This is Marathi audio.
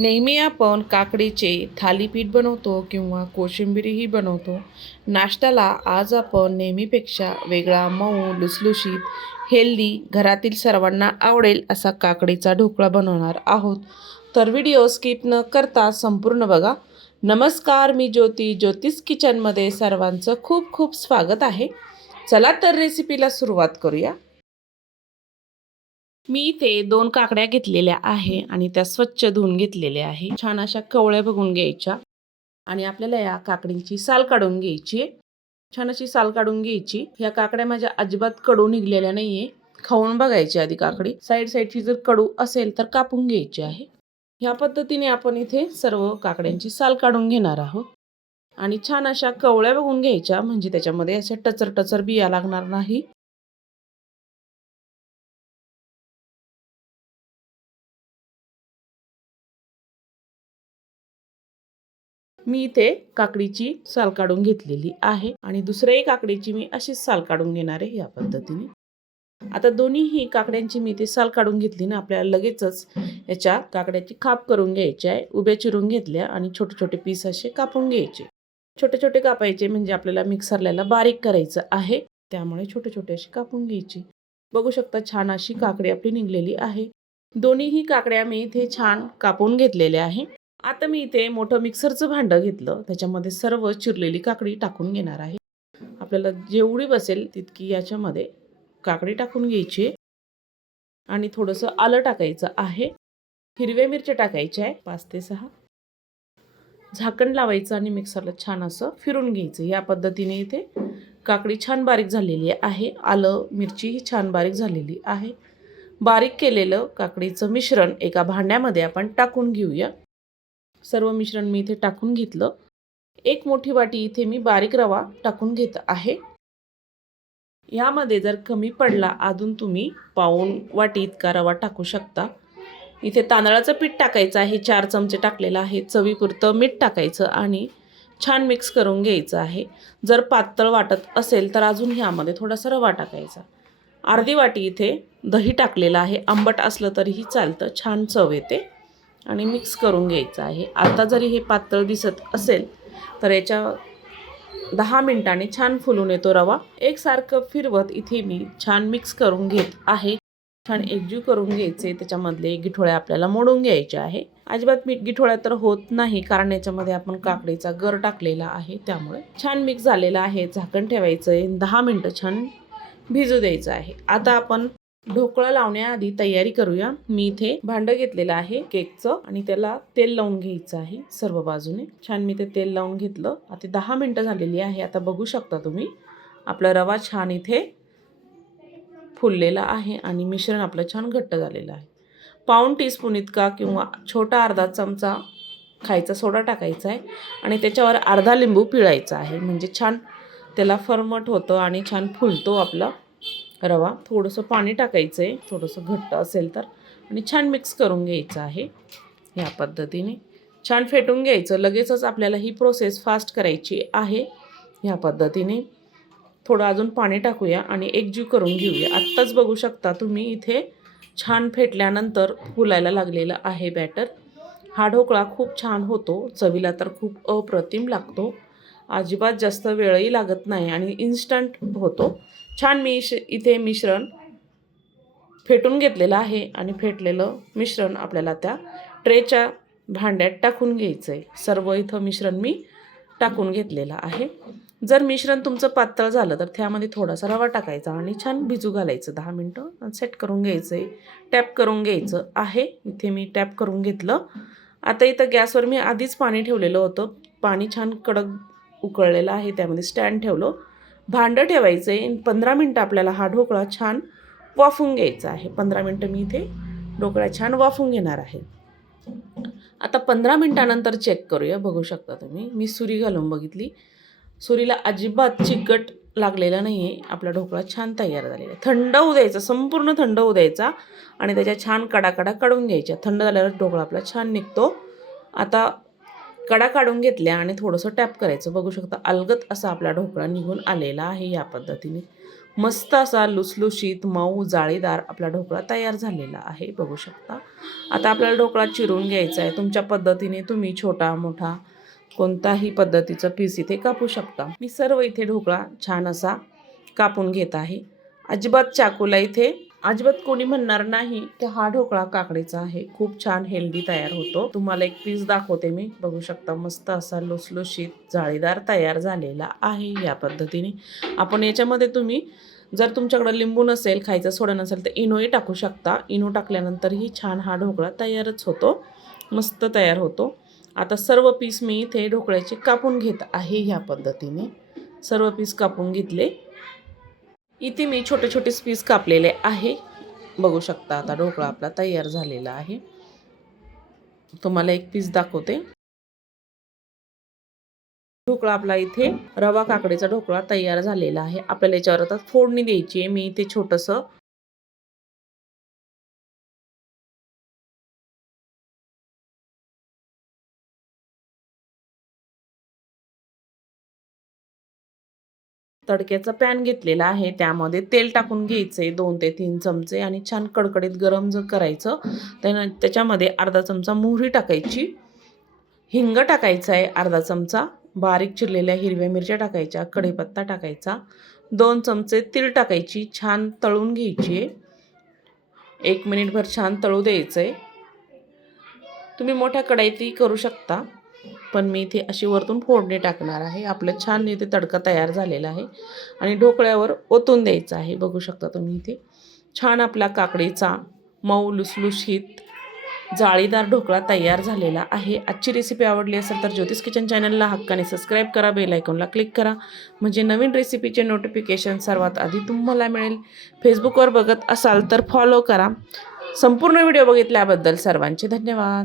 नेहमी आपण काकडीचे थालीपीठ बनवतो किंवा कोशिंबिरीही बनवतो. नाश्त्याला आज आपण नेहमीपेक्षा वेगळा मऊ लुसलुशीत हेल्दी घरातील सर्वांना आवडेल असा काकडीचा ढोकळा बनवणार आहोत. तर व्हिडिओ स्किप न करता संपूर्ण बघा. नमस्कार, मी ज्योती, ज्योतिष किचनमध्ये सर्वांचं खूप खूप स्वागत आहे. चला तर रेसिपीला सुरुवात करूया. मी इथे 2 काकड्या घेतलेल्या आहे आणि त्या स्वच्छ धुवून घेतलेल्या आहे. छान अशा कवळ्या बघून घ्यायच्या आणि आपल्याला या काकडींची साल काढून घ्यायची. छान अशी साल काढून घ्यायची. ह्या काकड्या माझ्या अजिबात कडू निघलेल्या नाहीये. खाऊन बघायची आधी काकडी. साईडची जर कडू असेल तर कापून घ्यायची आहे. ह्या पद्धतीने आपण इथे सर्व काकड्यांची साल काढून घेणार आहोत आणि छान अशा कवळ्या बघून घ्यायच्या, म्हणजे त्याच्यामध्ये असे टचर बिया लागणार नाही. मी इथे काकडीची साल काढून घेतलेली आहे आणि दुसऱ्याही काकडीची मी अशीच साल काढून घेणार आहे या पद्धतीने. आता दोन्हीही काकड्यांची मी इथे साल काढून घेतली ना, आपल्याला लगेचच याच्या काकड्याची खाप करून घ्यायची आहे. उभ्या चिरून घेतल्या आणि छोटे छोटे पीस असे कापून घ्यायचे. छोटे छोटे कापायचे, म्हणजे आपल्याला मिक्सरला बारीक करायचं आहे, त्यामुळे छोटे छोटे असे कापून घ्यायचे. बघू शकता छान अशी काकडी आपली निघलेली आहे. दोन्हीही काकड्या मी इथे छान कापून घेतलेल्या आहे. आता मी इथे मोठं मिक्सरचं भांडं घेतलं, त्याच्यामध्ये सर्व चिरलेली काकडी टाकून घेणार आहे. आपल्याला जेवढी बसेल तितकी याच्यामध्ये काकडी टाकून घ्यायची आणि थोडंसं आलं टाकायचं आहे. हिरव्या मिरच्या टाकायच्या आहे 5 ते 6. झाकण लावायचं आणि मिक्सरला छान असं फिरून घ्यायचं. या पद्धतीने इथे काकडी छान बारीक झालेली आहे. आलं मिरचीही छान बारीक झालेली आहे. बारीक केलेलं काकडीचं मिश्रण एका भांड्यामध्ये आपण टाकून घेऊया. सर्व मिश्रण मी इथे टाकून घेतलं. 1 मोठी वाटी इथे मी बारीक रवा टाकून घेत आहे. यामध्ये जर कमी पडला अजून तुम्ही पाऊण वाटी इतका रवा टाकू शकता. इथे तांदळाचं पीठ टाकायचं आहे, 4 चमचे टाकलेलं आहे. चवीपुरतं मीठ टाकायचं आणि छान मिक्स करून घ्यायचं आहे. जर पातळ वाटत असेल तर अजून ह्यामध्ये थोडासा रवा टाकायचा. अर्धी वाटी इथे दही टाकलेलं आहे. आंबट असलं तरीही चालतं, छान चव येते. आणि मिक्स करून घ्यायचं आहे. आता जरी हे पातळ दिसत असेल तर याच्या 10 मिनिटांनी छान फुलून येतो रवा. एकसारखं फिरवत इथे मी छान मिक्स करून घेत आहे. छान एकजीव करून घ्यायचे. त्याच्यामधले गिठोळ्या आपल्याला मोडून घ्यायचे आहे. अजिबात गिठोळ्या तर होत नाही, कारण याच्यामध्ये आपण काकडीचा गर टाकलेला आहे, त्यामुळे छान मिक्स झालेला आहे. झाकण ठेवायचं आहे. 10 मिनिटं छान भिजू द्यायचं आहे. आता आपण ढोकळा लावण्याआधी तयारी करूया. मी इथे भांडं घेतलेलं आहे केकचं आणि त्याला तेल लावून घ्यायचं आहे सर्व बाजूने. छान मी ते तेल लावून घेतलं. आता 10 मिनिटं झालेली आहे. आता बघू शकता तुम्ही आपला रवा छान इथे फुललेला आहे आणि मिश्रण आपलं छान घट्ट झालेलं आहे. पाऊण टीस्पून इतका किंवा छोटा अर्धा चमचा खायचा सोडा टाकायचा आहे आणि त्याच्यावर अर्धा लिंबू पिळायचा आहे, म्हणजे छान त्याला फर्मट होतं आणि छान फुलतो आपला रवा. थोडंसं पाणी टाकायचं आहे, थोडंसं घट्ट असेल तर, आणि छान मिक्स करून घ्यायचं आहे. ह्या पद्धतीने छान फेटून घ्यायचं. लगेचच आपल्याला ही प्रोसेस फास्ट करायची आहे. ह्या पद्धतीने थोडं अजून पाणी टाकूया आणि एकजीव करून घेऊया. आत्ताच बघू शकता तुम्ही इथे छान फेटल्यानंतर फुलायला लागलेलं आहे बॅटर. हा ढोकळा खूप छान होतो, चवीला तर खूप अप्रतिम लागतो. अजिबात जास्त वेळही लागत नाही आणि इन्स्टंट होतो. छान मी इथे मिश्रण फेटून घेतलेलं आहे आणि फेटलेलं मिश्रण आपल्याला त्या ट्रेच्या भांड्यात टाकून घ्यायचं आहे. सर्व इथं मिश्रण मी टाकून घेतलेलं आहे. जर मिश्रण तुमचं पातळ झालं तर त्यामध्ये थोडासा रवा टाकायचा आणि छान भिजू घालायचं. 10 मिनटं सेट करून घ्यायचं आहे. टॅप करून घ्यायचं आहे. इथे मी टॅप करून घेतलं. आता इथं गॅसवर मी आधीच पाणी ठेवलेलं होतं. पाणी छान कडक उकळलेलं आहे. त्यामध्ये स्टँड ठेवलं. भांडं ठेवायचं आहे. 15 मिनटं आपल्याला हा ढोकळा छान वाफून घ्यायचा आहे. 15 मिनटं मी इथे ढोकळा छान वाफून घेणार आहे. आता 15 मिनटानंतर चेक करूया. बघू शकता तुम्ही, मी सुरी घालून बघितली. सुरीला अजिबात चिकट लागलेला नाही आहे. आपला ढोकळा छान तयार झालेला आहे. थंड होऊ द्यायचा, संपूर्ण थंड होऊ द्यायचा आणि त्याच्या छान कडा काढून घ्यायच्या. थंड झाल्यावर ढोकळा आपला छान निघतो. आता कडा काढून घेतल्या आणि थोडंसं टॅप करायचं. बघू शकता अलगद असा आपला ढोकळा निघून आलेला आहे. या पद्धतीने मस्त असा लुसलुशीत मऊ जाळीदार आपला ढोकळा तयार झालेला आहे, बघू शकता. आता आपल्याला ढोकळा चिरून घ्यायचा आहे. तुमच्या पद्धतीने तुम्ही छोटा मोठा कोणताही पद्धतीचं पीस इथे कापू शकता. मी सर्व इथे ढोकळा छान असा कापून घेत आहे. अजिबात चाकूला इथे अजिबात कोणी म्हणणार नाही की हा ढोकळा काकडीचा आहे. खूप छान हेल्दी तयार होतो. तुम्हाला एक पीस दाखवते मी, बघू शकता. मस्त असा लुसलुशीत जाळीदार तयार झालेला आहे. या पद्धतीने आपण याच्यामध्ये तुम्ही जर तुमच्याकडे लिंबू नसेल, खायचा सोडा नसेल तर इनोही टाकू शकता. इनो टाकल्यानंतरही छान हा ढोकळा तयारच होतो, मस्त तयार होतो. आता सर्व पीस मी इथे ढोकळ्याचे कापून घेत आहे. ह्या पद्धतीने सर्व पीस कापून घेतले. इथे मी छोटे छोटे पीस कापलेले आहे, बघू शकता. आता ढोकळा आपला तयार झालेला आहे. तुम्हाला एक पीस दाखवते. ढोकळा आपला इथे रवा काकडीचा ढोकळा तयार झालेला आहे. आपल्याला याच्यावर आता फोडणी द्यायची आहे. मी इथे छोटंसं तडक्याचा पॅन घेतलेला आहे. त्यामध्ये तेल टाकून घ्यायचे 2 ते 3 चमचे आणि छान कडकडीत गरम जर करायचं. त्याच्यामध्ये अर्धा चमचा मोहरी टाकायची, हिंग टाकायचा आहे अर्धा चमचा, बारीक चिरलेल्या हिरव्या मिरच्या टाकायच्या, कढीपत्ता टाकायचा, 2 चमचे तीळ टाकायची, छान तळून घ्यायची. 1 मिनिटभर छान तळू द्यायचं. तुम्ही मोठ्या कढईतही करू शकता, पण मी इथे अशी वरतून फोडणी टाकणार आहे. आपलं छान इथे तडका तयार झालेला आहे आणि ढोकळ्यावर ओतून द्यायचा आहे. बघू शकता तुम्ही इथे छान आपला काकडीचा मऊ लुसलुशीत जाळीदार ढोकळा तयार झालेला आहे. आजची रेसिपी आवडली असेल तर ज्योतिष किचन चॅनलला हक्काने सबस्क्राईब करा, बेल आयकॉनला क्लिक करा, म्हणजे नवीन रेसिपीचे नोटिफिकेशन सर्वात आधी तुम्हाला मिळेल. फेसबुकवर बघत असाल तर फॉलो करा. संपूर्ण व्हिडिओ बघितल्याबद्दल सर्वांचे धन्यवाद.